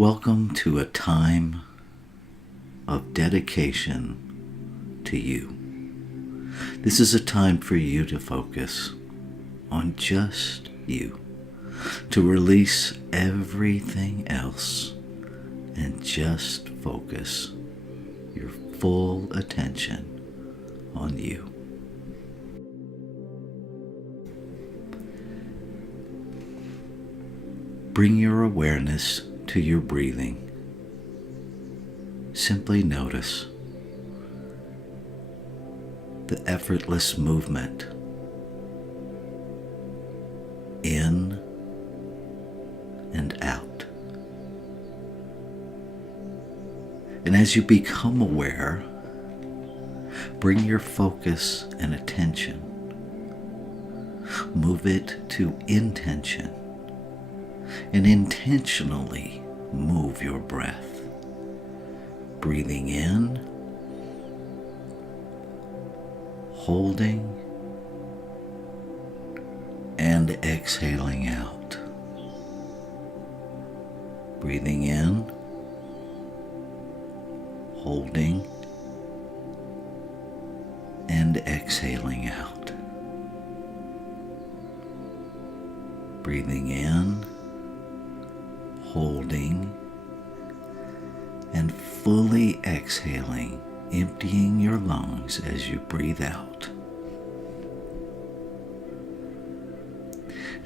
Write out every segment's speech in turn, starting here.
Welcome to a time of dedication to you. This is a time for you to focus on just you, to release everything else and just focus your full attention on you. Bring your awareness to your breathing. Simply notice the effortless movement in and out. And as you become aware, bring your focus and attention. Move it to intention and intentionally move your breath. Breathing in, holding, and exhaling out. Breathing in, holding, and exhaling out. Breathing in, holding, and fully exhaling, emptying your lungs as you breathe out.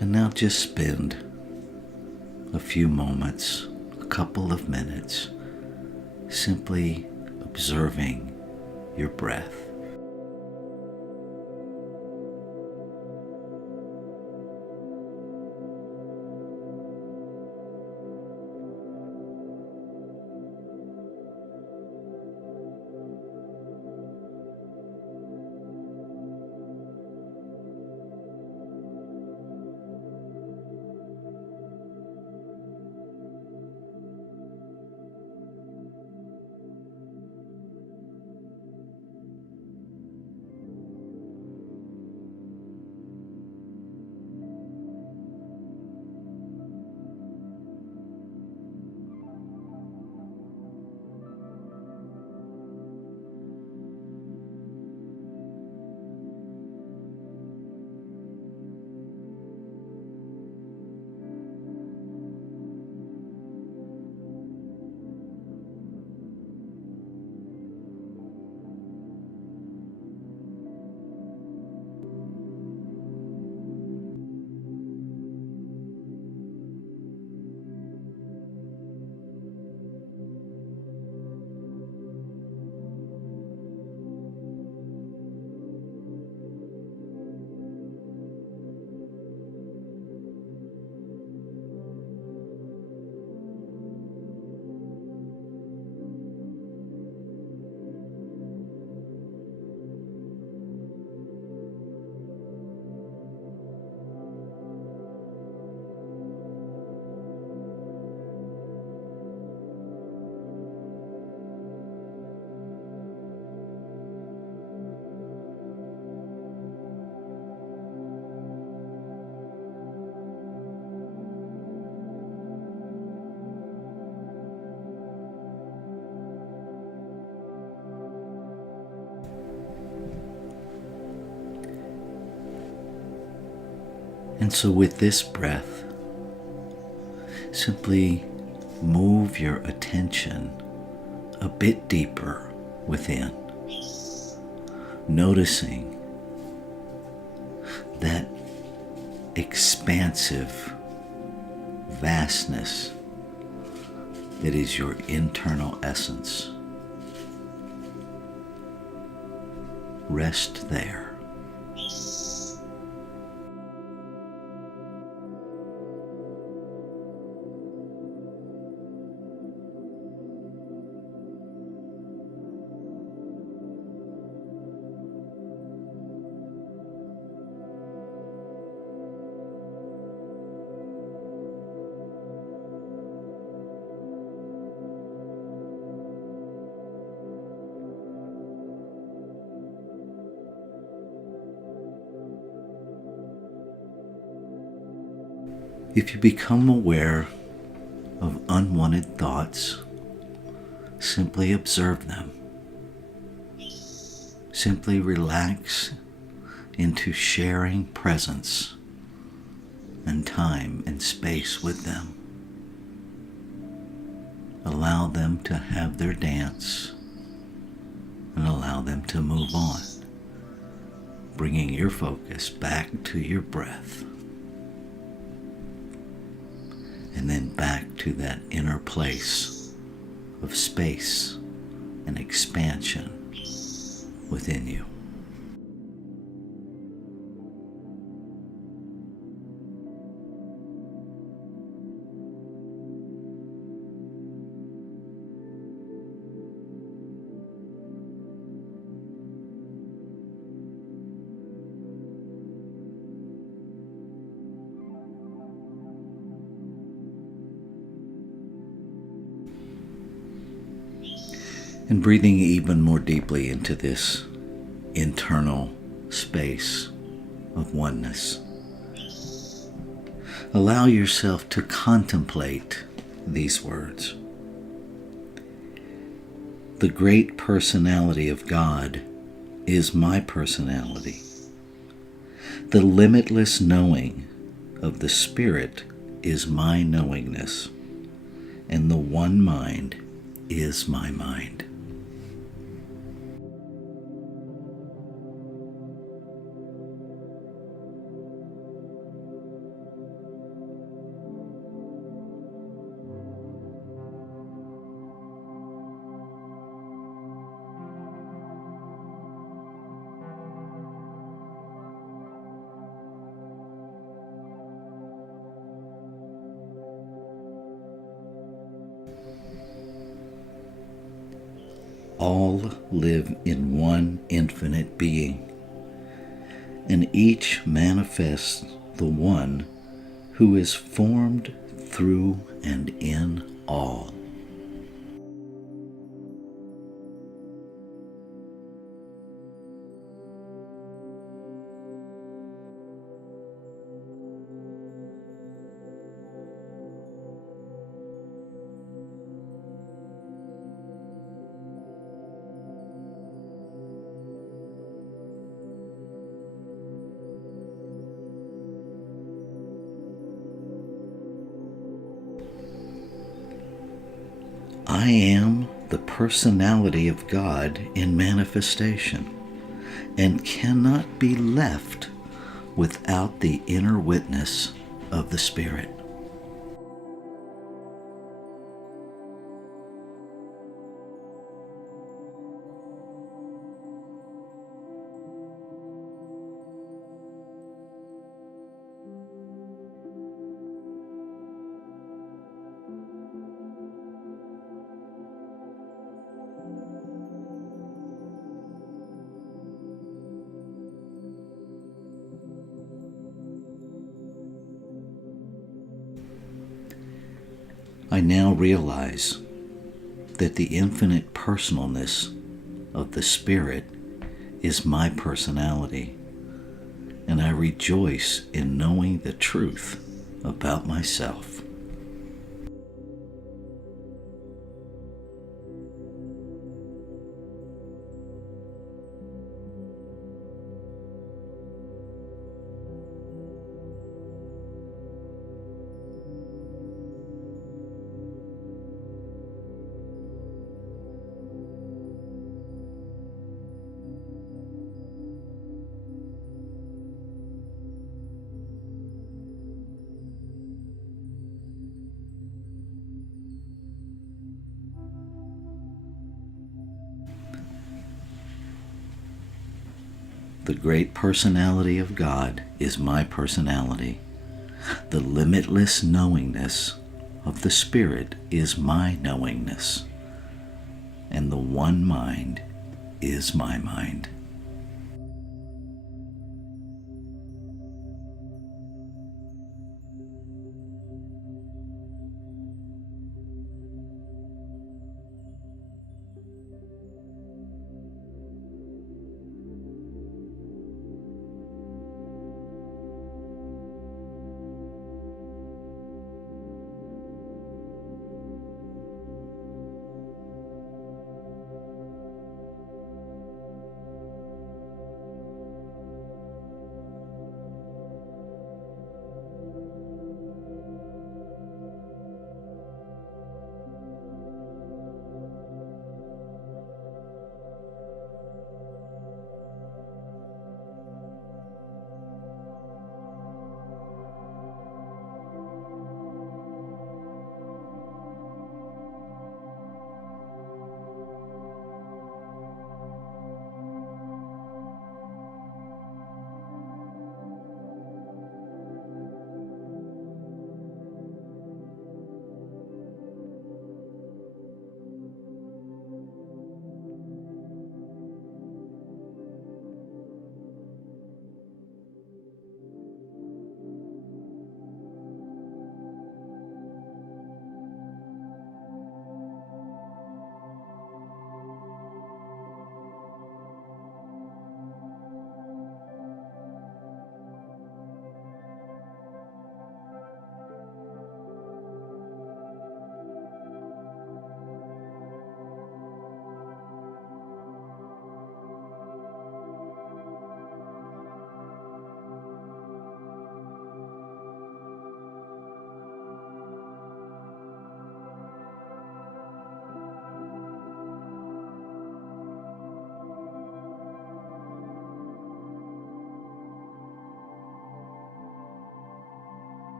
And now just spend a few moments, a couple of minutes, simply observing your breath. And so with this breath, simply move your attention a bit deeper within, noticing that expansive vastness that is your internal essence. Rest there. If you become aware of unwanted thoughts, simply observe them. Simply relax into sharing presence and time and space with them. Allow them to have their dance and allow them to move on, bringing your focus back to your breath and then back to that inner place of space and expansion within you. And breathing even more deeply into this internal space of oneness, allow yourself to contemplate these words. The great personality of God is my personality. The limitless knowing of the Spirit is my knowingness, and the one mind is my mind. All live in one infinite being, and each manifests the one who is formed through and in all. I am the personality of God in manifestation and cannot be left without the inner witness of the Spirit. I now realize that the infinite personalness of the Spirit is my personality, and I rejoice in knowing the truth about myself. The great personality of God is my personality. The limitless knowingness of the Spirit is my knowingness. And the one mind is my mind.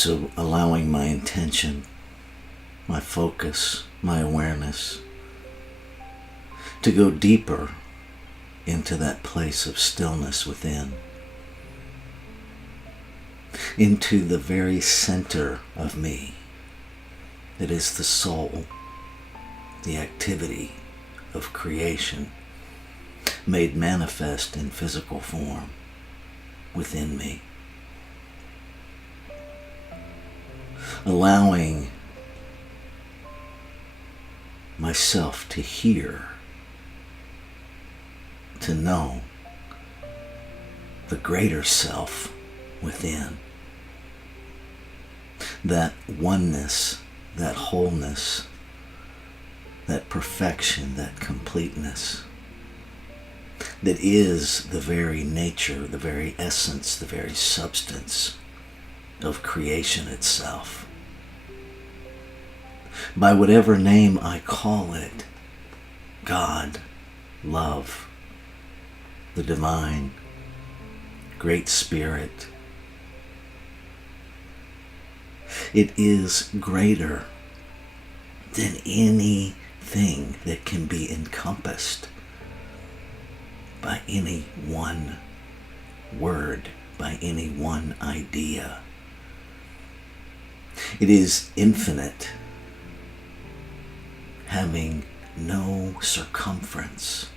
So allowing my intention, my focus, my awareness to go deeper into that place of stillness within, into the very center of me that is the soul, the activity of creation made manifest in physical form within me. Allowing myself to hear, to know the greater self within, that oneness, that wholeness, that perfection, that completeness, that is the very nature, the very essence, the very substance of creation itself. By whatever name I call it, God, love, the divine, Great Spirit, it is greater than anything that can be encompassed by any one word, by any one idea. It is infinite, having no circumference.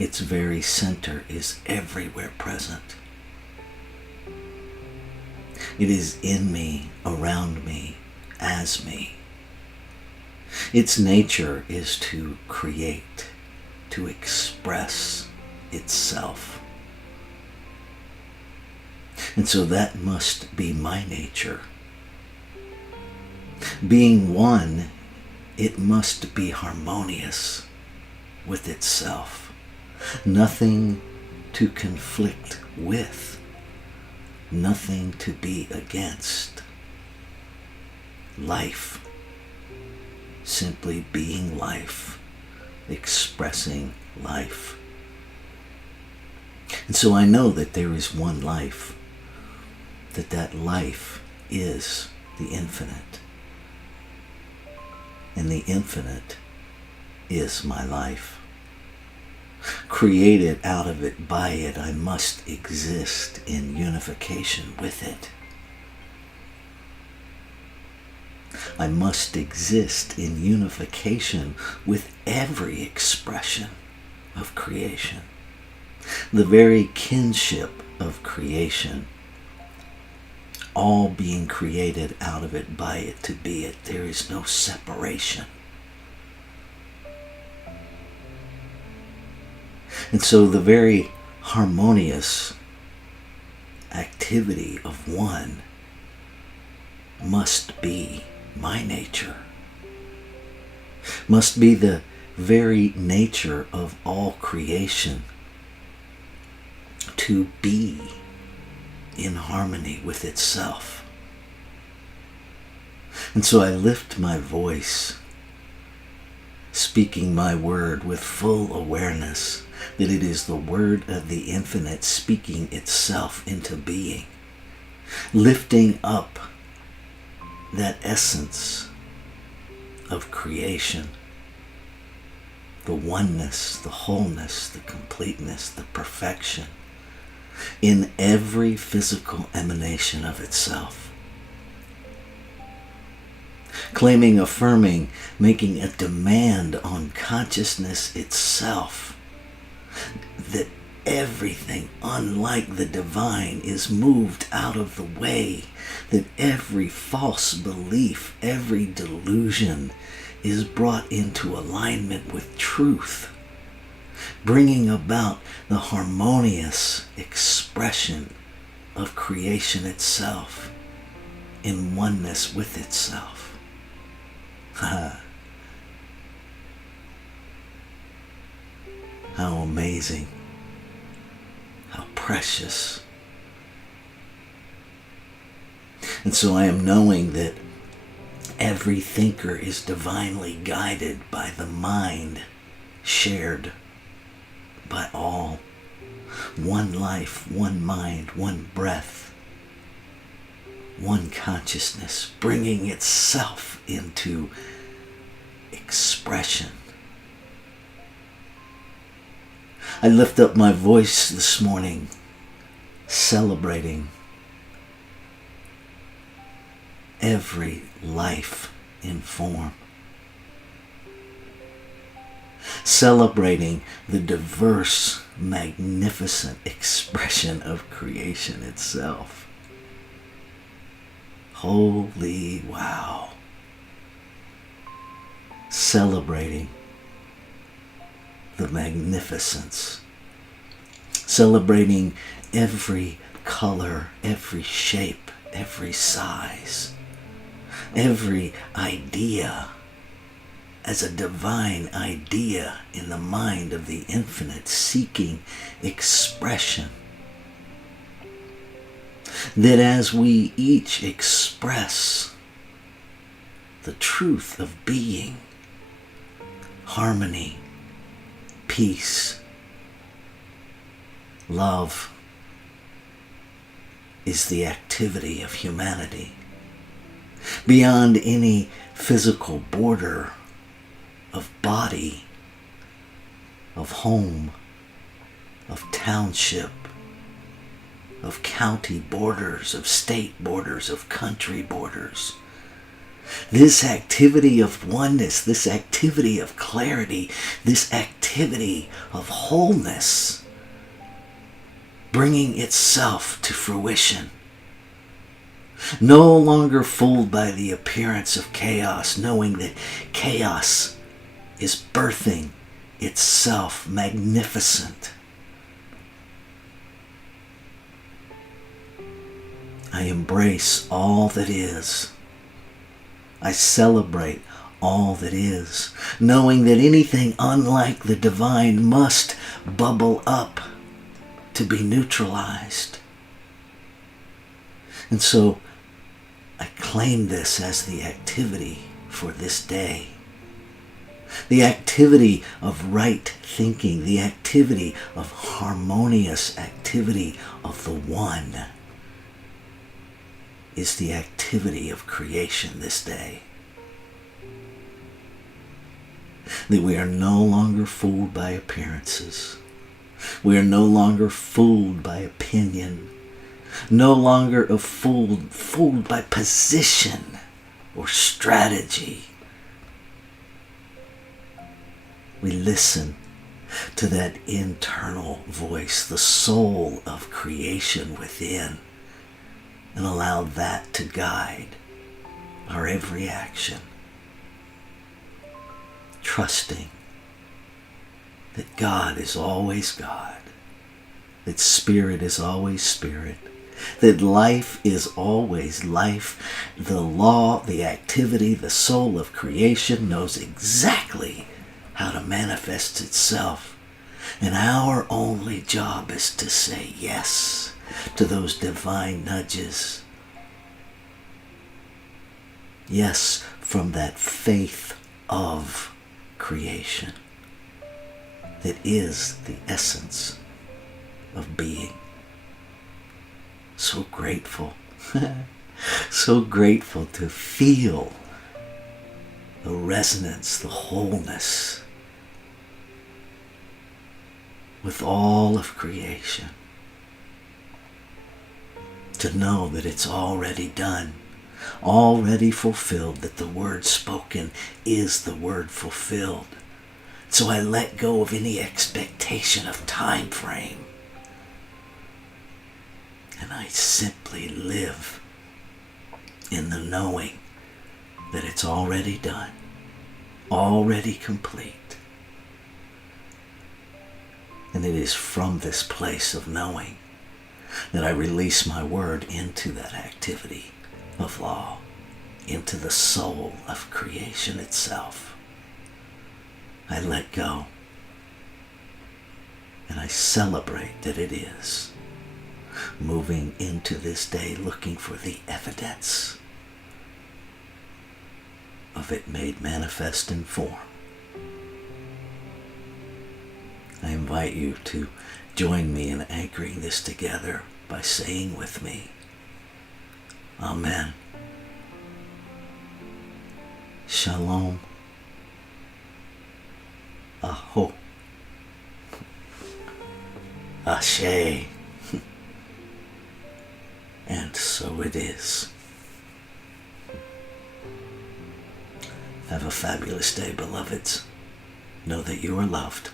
Its very center is everywhere present. It is in me, around me, as me. Its nature is to create, to express itself. And so that must be my nature. Being one, it must be harmonious with itself. Nothing to conflict with, nothing to be against. Life, simply being life, expressing life. And so I know that there is one life, that life is the infinite. And the infinite is my life. Created out of it, by it, I must exist in unification with it. I must exist in unification with every expression of creation. The very kinship of creation, all being created out of it, by it, to be it. There is no separation. And so the very harmonious activity of one must be my nature, must be the very nature of all creation, to be in harmony with itself. And so I lift my voice, speaking my word with full awareness that it is the word of the infinite speaking itself into being, lifting up that essence of creation, the oneness, the wholeness, the completeness, the perfection in every physical emanation of itself. Claiming, affirming, making a demand on consciousness itself that everything unlike the divine is moved out of the way, that every false belief, every delusion is brought into alignment with truth, bringing about the harmonious expression of creation itself in oneness with itself. How amazing, how precious. And so I am knowing that every thinker is divinely guided by the mind shared by all. One life, one mind, one breath, one consciousness, bringing itself into expression. I lift up my voice this morning, celebrating every life in form, celebrating the diverse, magnificent expression of creation itself. Holy wow. Celebrating the magnificence, celebrating every color, every shape, every size, every idea as a divine idea in the mind of the infinite, seeking expression. That as we each express the truth of being, harmony, peace, love is the activity of humanity. Beyond any physical border of body, of home, of township, of county borders, of state borders, of country borders. This activity of oneness, this activity of clarity, this activity of wholeness, bringing itself to fruition. No longer fooled by the appearance of chaos, knowing that chaos is birthing itself magnificent. I embrace all that is. I celebrate all that is, knowing that anything unlike the divine must bubble up to be neutralized. And so I claim this as the activity for this day. The activity of right thinking, the activity of harmonious activity of the one is the activity of creation this day. That we are no longer fooled by appearances. We are no longer fooled by opinion. No longer fooled by position or strategy. We listen to that internal voice, the soul of creation within, and allow that to guide our every action. Trusting that God is always God, that Spirit is always Spirit, that life is always life. The law, the activity, the soul of creation knows exactly how to manifest itself. And our only job is to say yes to those divine nudges. Yes, from that faith of creation that is the essence of being. So grateful, so grateful to feel the resonance, the wholeness with all of creation. To know that it's already done, already fulfilled, that the word spoken is the word fulfilled. So I let go of any expectation of time frame. And I simply live in the knowing that it's already done, already complete. And it is from this place of knowing that I release my word into that activity of law, into the soul of creation itself. I let go, and I celebrate that it is. Moving into this day, looking for the evidence of it made manifest in form. I invite you to join me in anchoring this together by saying with me, Amen. Shalom. Aho. Ashe. And so it is. Have a fabulous day, beloveds. Know that you are loved.